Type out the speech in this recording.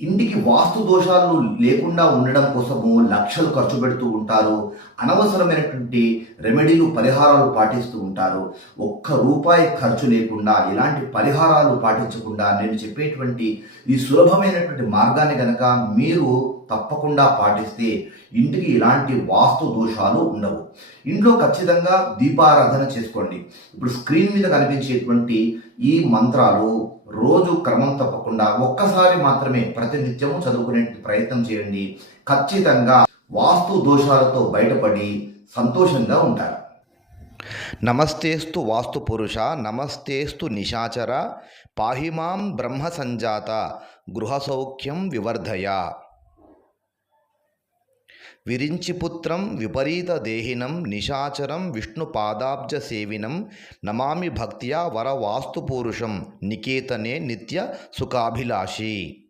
ఇంటికి వాస్తు దోషాలు లేకుండా ఉండడం కోసము లక్షలు ఖర్చు పెడుతూ ఉంటారు. అనవసరమైనటువంటి రెమెడీలు, పరిహారాలు పాటిస్తూ ఉంటారు. ఒక్క రూపాయి ఖర్చు లేకుండా, ఎలాంటి పరిహారాలు పాటించకుండా నేను చెప్పేటువంటి ఈ సులభమైనటువంటి మార్గాన్ని గనక మీరు తప్పకుండా పాటిస్తే ఇంటికి ఎలాంటి వాస్తు దోషాలు ఉండవు. ఇంట్లో ఖచ్చితంగా దీపారాధన చేసుకోండి. ఇప్పుడు స్క్రీన్ మీద కనిపించేటువంటి ఈ మంత్రాలు రోజు క్రమం తప్పకుండా ఒక్కసారి మాత్రమే ప్రతినిత్యము చదువుకునే ప్రయత్నం చేయండి. ఖచ్చితంగా వాస్తు దోషాలతో బయటపడి సంతోషంగా ఉంటారు. నమస్తేస్తు వాస్తు పురుష, నమస్తేస్తు నిశాచర, పాహిమాం బ్రహ్మ సంజాత, గృహసౌఖ్యం వివర్ధయ. విరించిపుత్రం విపరీత దేహినం, నిశాచరం విష్ణుపాదాబ్జ సేవినం, నమామి భక్త్యా వరవాస్తుపురుషం, నికేతనే నిత్య సుఖాభిలాషి.